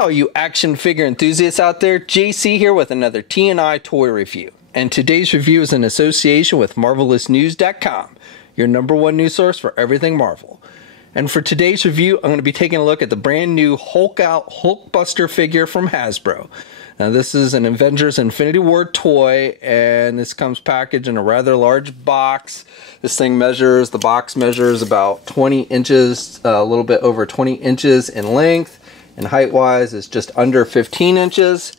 all you action figure enthusiasts out there, JC here with another T&I toy review. And today's review is in association with MarvelousNews.com, your #1 news source for everything Marvel. And for today's review, I'm going to be taking a look at the brand new Hulk Out Hulkbuster figure from Hasbro. Now this is an Avengers Infinity War toy, and this comes packaged in a rather large box. This thing the box measures about 20 inches, a little bit over 20 inches in length, and height-wise is just under 15 inches.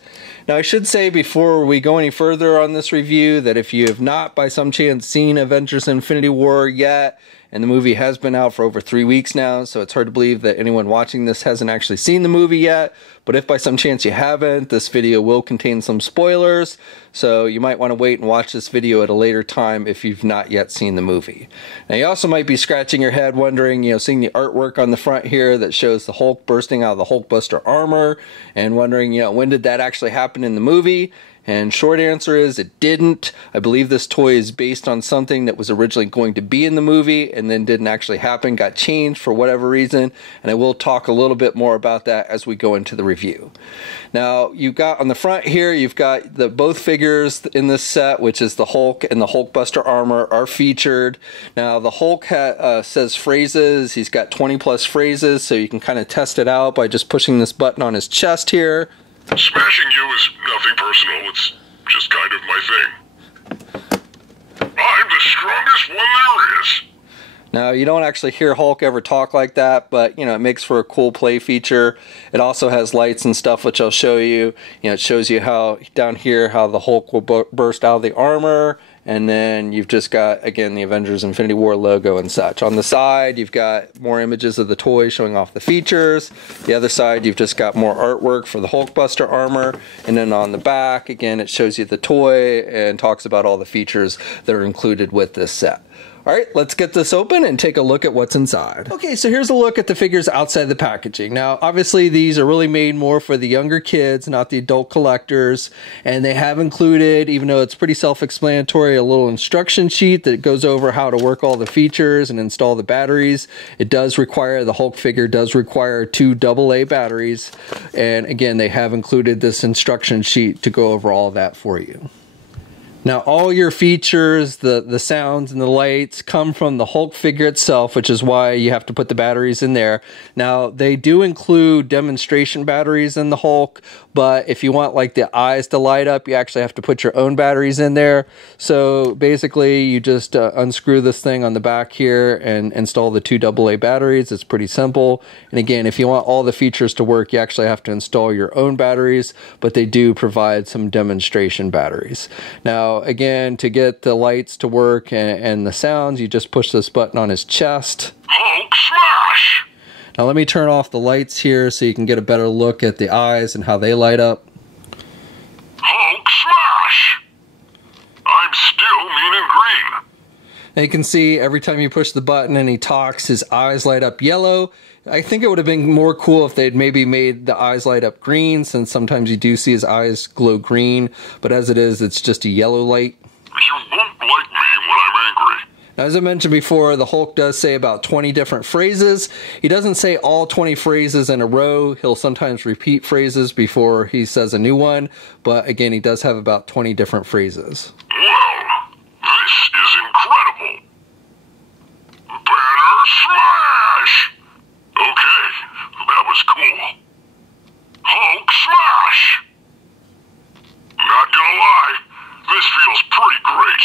Now I should say before we go any further on this review that if you have not by some chance seen Avengers Infinity War yet, and the movie has been out for over 3 weeks now, so it's hard to believe that anyone watching this hasn't actually seen the movie yet. But if by some chance you haven't, this video will contain some spoilers, so you might want to wait and watch this video at a later time if you've not yet seen the movie. Now you also might be scratching your head wondering, seeing the artwork on the front here that shows the Hulk bursting out of the Hulkbuster armor, and wondering, when did that actually happen in the movie? And short answer is it didn't. I believe this toy is based on something that was originally going to be in the movie and then didn't actually happen, got changed for whatever reason, and I will talk a little bit more about that as we go into the review. Now you've got on the front here, you've got both figures in this set, which is the Hulk and the Hulkbuster armor are featured. Now the Hulk says phrases. He's got 20 plus phrases, so you can kind of test it out by just pushing this button on his chest here. Smashing you is nothing personal, it's just kind of my thing. I'm the strongest one there is. Now, you don't actually hear Hulk ever talk like that, but, it makes for a cool play feature. It also has lights and stuff, which I'll show you. It shows you how, down here, how the Hulk will burst out of the armor. And then you've just got, again, the Avengers Infinity War logo and such. On the side, you've got more images of the toy showing off the features. The other side, you've just got more artwork for the Hulkbuster armor. And then on the back, again, it shows you the toy and talks about all the features that are included with this set. All right, let's get this open and take a look at what's inside. Okay, so here's a look at the figures outside the packaging. Now, obviously, these are really made more for the younger kids, not the adult collectors. And they have included, even though it's pretty self-explanatory, a little instruction sheet that goes over how to work all the features and install the batteries. It does require, the Hulk figure does require 2 AA batteries. And again, they have included this instruction sheet to go over all of that for you. Now, all your features, the sounds and the lights come from the Hulk figure itself, which is why you have to put the batteries in there. Now, they do include demonstration batteries in the Hulk, but if you want like the eyes to light up, you actually have to put your own batteries in there. So basically, you just unscrew this thing on the back here and install the 2 AA batteries. It's pretty simple. And again, if you want all the features to work, you actually have to install your own batteries, but they do provide some demonstration batteries. Now, again, to get the lights to work and the sounds, you just push this button on his chest. Hulk smash! Now let me turn off the lights here so you can get a better look at the eyes and how they light up. Hulk smash! I'm still mean and green. Now you can see every time you push the button and he talks, his eyes light up yellow. I think it would have been more cool if they'd maybe made the eyes light up green, since sometimes you do see his eyes glow green, but as it is, it's just a yellow light. You won't like me when I'm angry. Now, as I mentioned before, the Hulk does say about 20 different phrases. He doesn't say all 20 phrases in a row. He'll sometimes repeat phrases before he says a new one, but again, he does have about 20 different phrases. Well, this is incredible. Banner smash! Okay, that was cool. Hulk smash! Not gonna lie, this feels pretty great.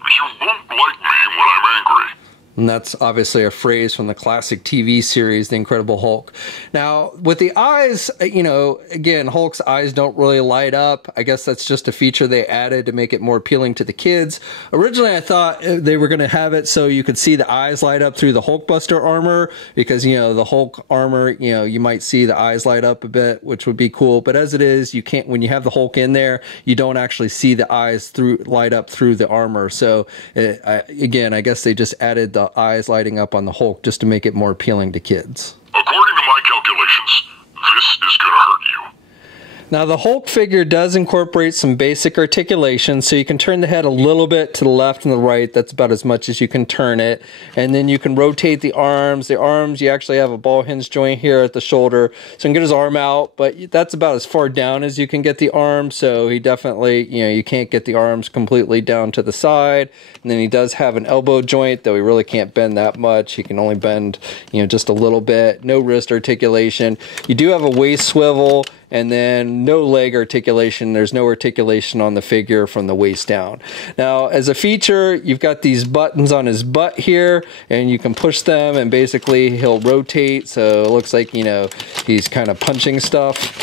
You won't like me when I'm angry. And that's obviously a phrase from the classic TV series, The Incredible Hulk. Now, with the eyes, again, Hulk's eyes don't really light up. I guess that's just a feature they added to make it more appealing to the kids. Originally, I thought they were going to have it so you could see the eyes light up through the Hulkbuster armor, because, the Hulk armor, you might see the eyes light up a bit, which would be cool. But as it is, you can't, when you have the Hulk in there, you don't actually see the eyes light up through the armor. So, again, I guess they just added the eyes lighting up on the Hulk just to make it more appealing to kids. According to my calculations, this is gonna hurt you. Now the Hulk figure does incorporate some basic articulation, so you can turn the head a little bit to the left and the right. That's about as much as you can turn it. And then you can rotate the arms. The arms, you actually have a ball hinge joint here at the shoulder, so you can get his arm out, but that's about as far down as you can get the arm, so he definitely, you can't get the arms completely down to the side. And then he does have an elbow joint, though he really can't bend that much. He can only bend, just a little bit. No wrist articulation. You do have a waist swivel, and then no leg articulation. There's no articulation on the figure from the waist down. Now, as a feature, you've got these buttons on his butt here, and you can push them, and basically he'll rotate, so it looks like, he's kind of punching stuff.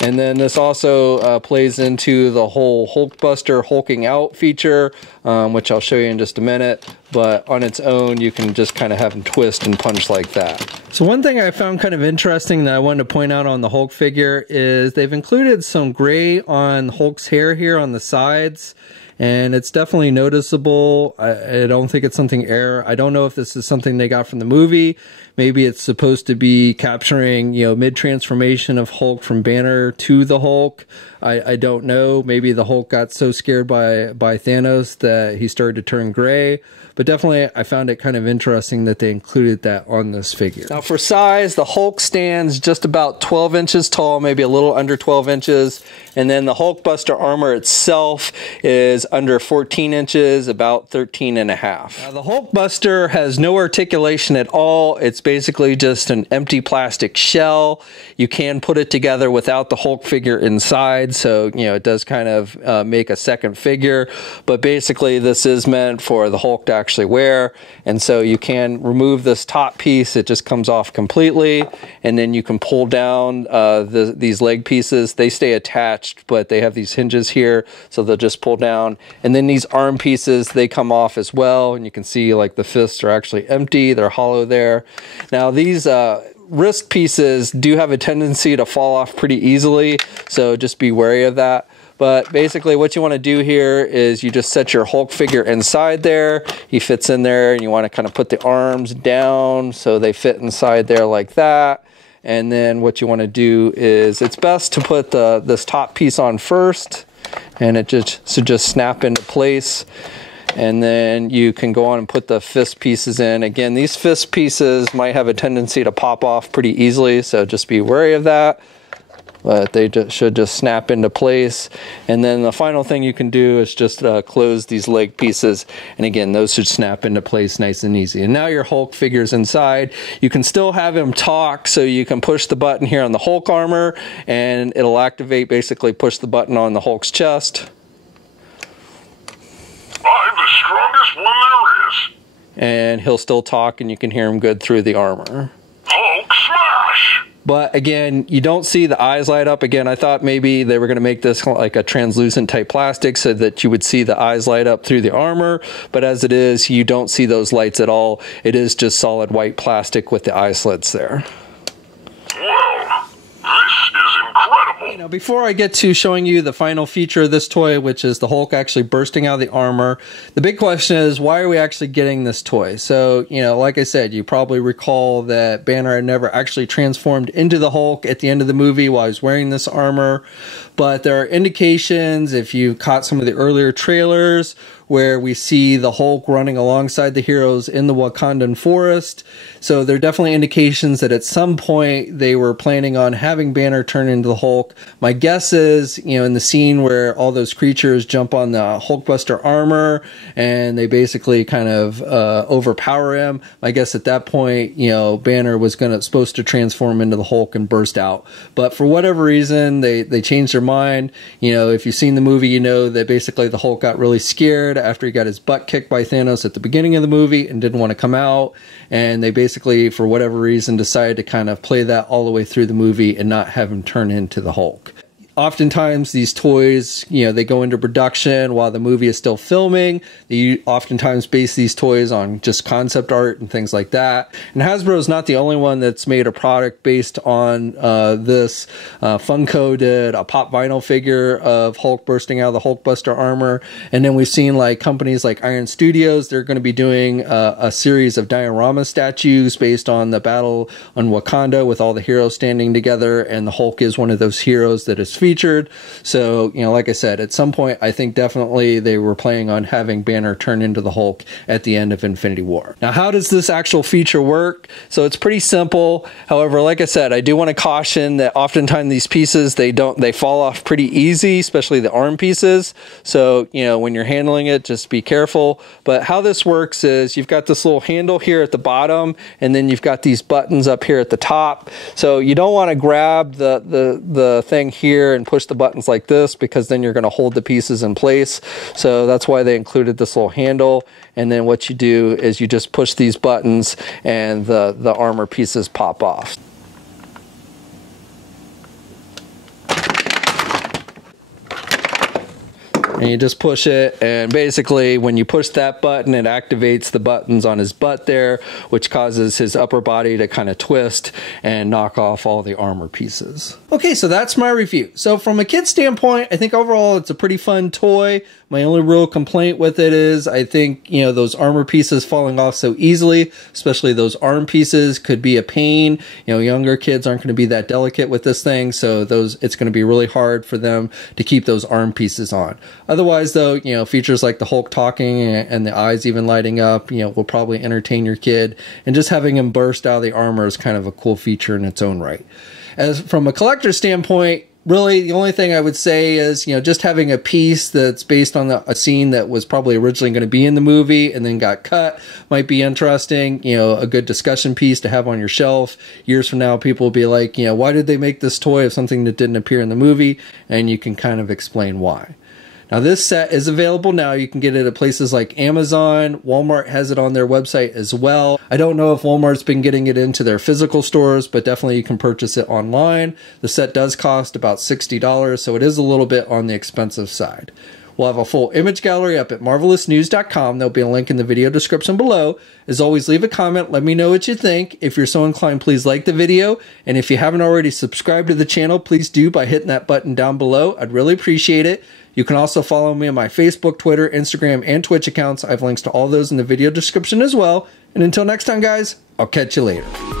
And then this also plays into the whole Hulkbuster hulking out feature, which I'll show you in just a minute. But on its own, you can just kind of have him twist and punch like that. So one thing I found kind of interesting that I wanted to point out on the Hulk figure is they've included some gray on Hulk's hair here on the sides. And it's definitely noticeable. I don't think it's something air. I don't know if this is something they got from the movie. Maybe it's supposed to be capturing, mid-transformation of Hulk from Banner to the Hulk. I don't know. Maybe the Hulk got so scared by Thanos that he started to turn gray. But definitely, I found it kind of interesting that they included that on this figure. Now for size, the Hulk stands just about 12 inches tall, maybe a little under 12 inches. And then the Hulkbuster armor itself is under 14 inches, about 13 and a half. Now the Hulkbuster has no articulation at all. It's basically just an empty plastic shell. You can put it together without the Hulk figure inside, so it does kind of make a second figure. But basically this is meant for the Hulk to actually wear, and so you can remove this top piece. It just comes off completely, and then you can pull down these leg pieces. They stay attached, but they have these hinges here, so they'll just pull down. And then these arm pieces, they come off as well, and you can see like the fists are actually empty. They're hollow there. Now these wrist pieces do have a tendency to fall off pretty easily, so just be wary of that. But basically what you want to do here is you just set your Hulk figure inside there. He fits in there, and you want to kind of put the arms down so they fit inside there like that. And then what you want to do is, it's best to put this top piece on first, and it should just snap into place. And then you can go on and put the fist pieces in. Again, these fist pieces might have a tendency to pop off pretty easily, so just be wary of that. But they should just snap into place. And then the final thing you can do is just close these leg pieces. And again, those should snap into place nice and easy. And now your Hulk figure's inside. You can still have him talk, so you can push the button here on the Hulk armor, and it'll activate, basically push the button on the Hulk's chest. I'm the strongest one there is. And he'll still talk, and you can hear him good through the armor. Hulk smash! But again, you don't see the eyes light up. Again, I thought maybe they were going to make this like a translucent type plastic so that you would see the eyes light up through the armor. But as it is, you don't see those lights at all. It is just solid white plastic with the eye slits there. Wow, this is incredible. Now, before I get to showing you the final feature of this toy, which is the Hulk actually bursting out of the armor, the big question is, why are we actually getting this toy? So, like I said, you probably recall that Banner had never actually transformed into the Hulk at the end of the movie while he's wearing this armor. But there are indications, if you caught some of the earlier trailers, where we see the Hulk running alongside the heroes in the Wakandan forest. So there are definitely indications that at some point they were planning on having Banner turn into the Hulk. My guess is, in the scene where all those creatures jump on the Hulkbuster armor and they basically kind of overpower him, my guess at that point, Banner was supposed to transform into the Hulk and burst out. But for whatever reason, they changed their mind. If you've seen the movie, you know that basically the Hulk got really scared after he got his butt kicked by Thanos at the beginning of the movie and didn't want to come out, and they basically, for whatever reason, decided to kind of play that all the way through the movie and not have him turn into the Hulk. oftentimes these toys, you know, they go into production while the movie is still filming. They oftentimes base these toys on just concept art and things like that. And Hasbro is not the only one that's made a product based on this. Funko did a pop vinyl figure of Hulk bursting out of the Hulkbuster armor. And then we've seen like companies like Iron Studios, they're going to be doing a series of diorama statues based on the battle on Wakanda with all the heroes standing together. And the Hulk is one of those heroes that is featured. So, you know, like I said, at some point, I think definitely they were planning on having Banner turn into the Hulk at the end of Infinity War. Now, how does this actual feature work? So it's pretty simple. However, like I said, I do want to caution that oftentimes these pieces, they fall off pretty easy, especially the arm pieces. So, you know, when you're handling it, just be careful. But how this works is you've got this little handle here at the bottom, and then you've got these buttons up here at the top. So you don't want to grab the thing here and push the buttons like this, because then you're going to hold the pieces in place. So that's why they included this little handle. And then what you do is you just push these buttons and the armor pieces pop off. And you just push it, and basically when you push that button, it activates the buttons on his butt there, which causes his upper body to kind of twist and knock off all the armor pieces. Okay, so that's my review. So from a kid standpoint, I think overall it's a pretty fun toy. My only real complaint with it is I think, you know, those armor pieces falling off so easily, especially those arm pieces, could be a pain. You know, younger kids aren't going to be that delicate with this thing, so it's going to be really hard for them to keep those arm pieces on. Otherwise, though, you know, features like the Hulk talking and the eyes even lighting up, you know, will probably entertain your kid. And just having him burst out of the armor is kind of a cool feature in its own right. As from a collector's standpoint, really, the only thing I would say is, you know, just having a piece that's based on a scene that was probably originally going to be in the movie and then got cut might be interesting. You know, a good discussion piece to have on your shelf. Years from now, people will be like, you know, why did they make this toy of something that didn't appear in the movie? And you can kind of explain why. Now, this set is available now. You can get it at places like Amazon. Walmart has it on their website as well. I don't know if Walmart's been getting it into their physical stores, but definitely you can purchase it online. The set does cost about $60, so it is a little bit on the expensive side. We'll have a full image gallery up at marvelousnews.com. There'll be a link in the video description below. As always, leave a comment. Let me know what you think. If you're so inclined, please like the video. And if you haven't already subscribed to the channel, please do by hitting that button down below. I'd really appreciate it. You can also follow me on my Facebook, Twitter, Instagram, and Twitch accounts. I have links to all those in the video description as well. And until next time, guys, I'll catch you later.